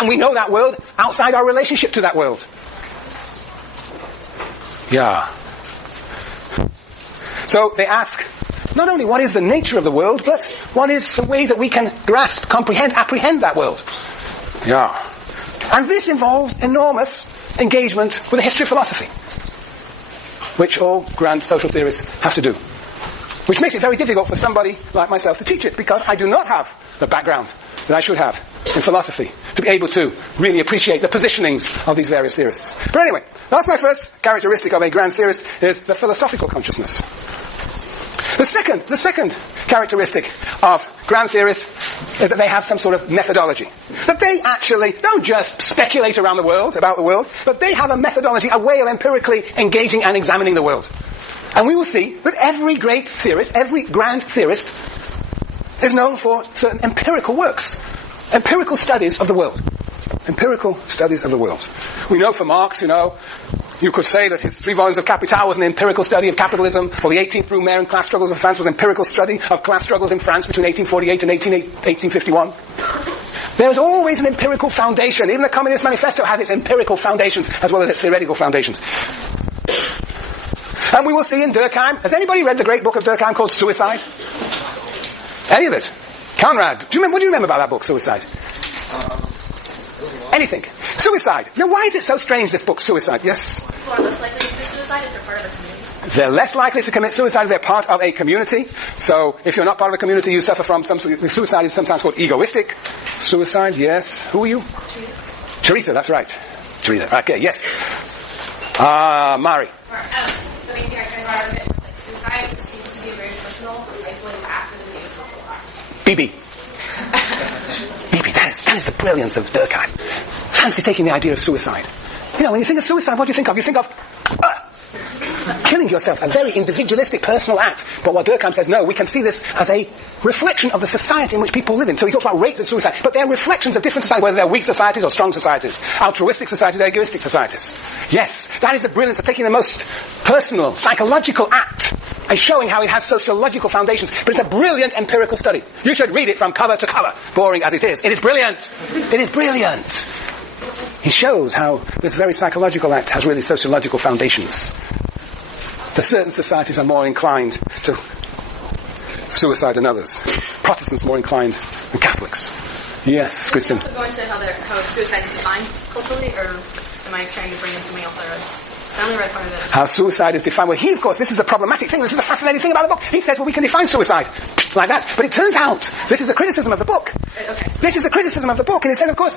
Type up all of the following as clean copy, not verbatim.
And we know that world outside our relationship to that world. Yeah. So they ask, not only what is the nature of the world, but what is the way that we can grasp, comprehend, apprehend that world. Yeah. And this involves enormous engagement with the history of philosophy, which all grand social theorists have to do. Which makes it very difficult for somebody like myself to teach it, because I do not have the background that I should have in philosophy to be able to really appreciate the positionings of these various theorists. But anyway, that's my first characteristic of a grand theorist, is the philosophical consciousness. The second characteristic of grand theorists is that they have some sort of methodology. That they actually don't just speculate around the world, about the world, but they have a methodology, a way of empirically engaging and examining the world. And we will see that every great theorist, every grand theorist, is known for certain empirical works. Empirical studies of the world. Empirical studies of the world. We know for Marx, you could say that his 3 volumes of Capital was an empirical study of capitalism, or the 18th Brumaire and class struggles of France was an empirical study of class struggles in France between 1848 and 1851. There's always an empirical foundation. Even the Communist Manifesto has its empirical foundations as well as its theoretical foundations. And we will see in Durkheim, has anybody read the great book of Durkheim called Suicide? Any of it? Conrad, what do you remember about that book, Suicide? Anything? Suicide. Now, why is it so strange, this book, Suicide? Yes? People are less likely to commit suicide if they're part of a community. They're less likely to commit suicide if they're part of a community. So, if you're not part of a community, you suffer from suicide is sometimes called egoistic. Suicide, yes. Who are you? Charita, that's right. Charita, okay, yes. Mari. The main thing I kind of brought up is suicide seems to be a very personal, isolated act of the social act. BB. BB, that is the brilliance of Durkheim. Fancy taking the idea of suicide. When you think of suicide, what do you think of? You think of killing yourself, a very individualistic, personal act. But what Durkheim says, no, we can see this as a reflection of the society in which people live in. So he talks about rates of suicide, but they're reflections of different societies, whether they're weak societies or strong societies, altruistic societies or egoistic societies. Yes, that is the brilliance of taking the most personal, psychological act and showing how it has sociological foundations. But it's a brilliant empirical study. You should read it from cover to cover, boring as it is. It is brilliant. It is brilliant. He shows how this very psychological act has really sociological foundations. That certain societies are more inclined to suicide than others. Protestants more inclined than Catholics. Yes, Kristen. Can you also go into how suicide is defined culturally, or am I trying to bring in something else I read? I only read part of it. How suicide is defined. Well, of course, this is the problematic thing. This is the fascinating thing about the book. He says, well, we can define suicide like that. But it turns out, this is a criticism of the book. Okay. This is a criticism of the book. And it says, of course,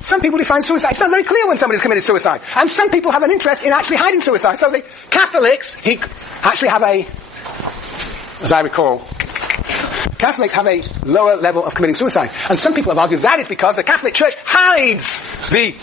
some people define suicide. It's not very clear when somebody's committed suicide. And some people have an interest in actually hiding suicide. So the Catholics, actually have as I recall, Catholics have a lower level of committing suicide. And some people have argued that is because the Catholic Church hides the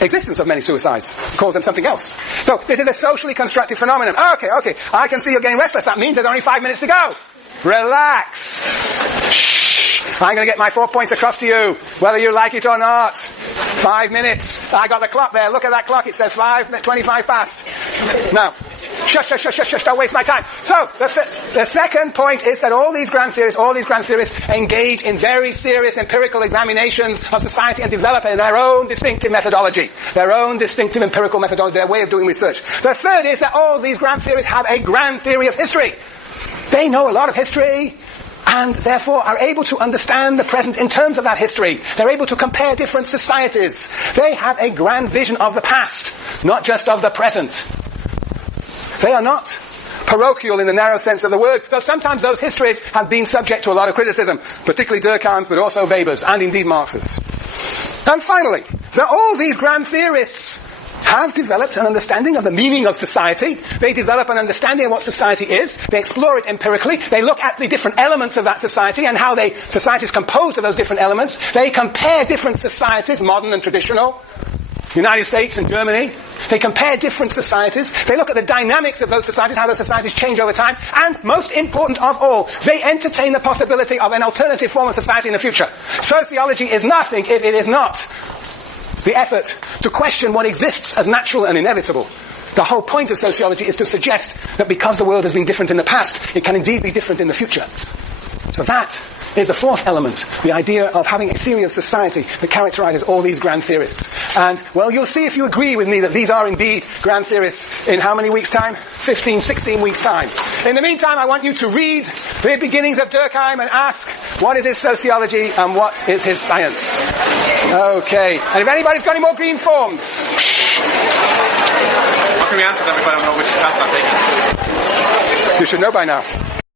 existence of many suicides, calls them something else. So this is a socially constructed phenomenon. Okay, I can see you're getting restless. That means there's only 5 minutes to go. Relax. Shh. I'm going to get my 4 points across to you, whether you like it or not. 5 minutes. I got the clock there. Look at that clock. It says 5:25 past. Now, shush, don't waste my time. So, the second point is that all these grand theorists engage in very serious empirical examinations of society and develop their own distinctive methodology, their own distinctive empirical methodology, their way of doing research. The third is that all these grand theorists have a grand theory of history. They know a lot of history, and therefore are able to understand the present in terms of that history. They're able to compare different societies. They have a grand vision of the past, not just of the present. They are not parochial in the narrow sense of the word. So sometimes those histories have been subject to a lot of criticism, particularly Durkheim's, but also Weber's, and indeed Marx's. And finally, that all these grand theorists have developed an understanding of the meaning of society. They develop an understanding of what society is. They explore it empirically. They look at the different elements of that society and how society is composed of those different elements. They compare different societies, modern and traditional, United States and Germany. They compare different societies. They look at the dynamics of those societies, how those societies change over time. And most important of all, they entertain the possibility of an alternative form of society in the future. Sociology is nothing if it is not the effort to question what exists as natural and inevitable. The whole point of sociology is to suggest that because the world has been different in the past, it can indeed be different in the future. So that is the fourth element, the idea of having a theory of society that characterizes all these grand theorists. And, well, you'll see if you agree with me that these are indeed grand theorists in how many weeks' time? 15, 16 weeks' time. In the meantime, I want you to read the beginnings of Durkheim and ask, what is his sociology and what is his science? Okay. And if anybody's got any more green forms? How can we answer them if I don't know which class I'm taking? You should know by now.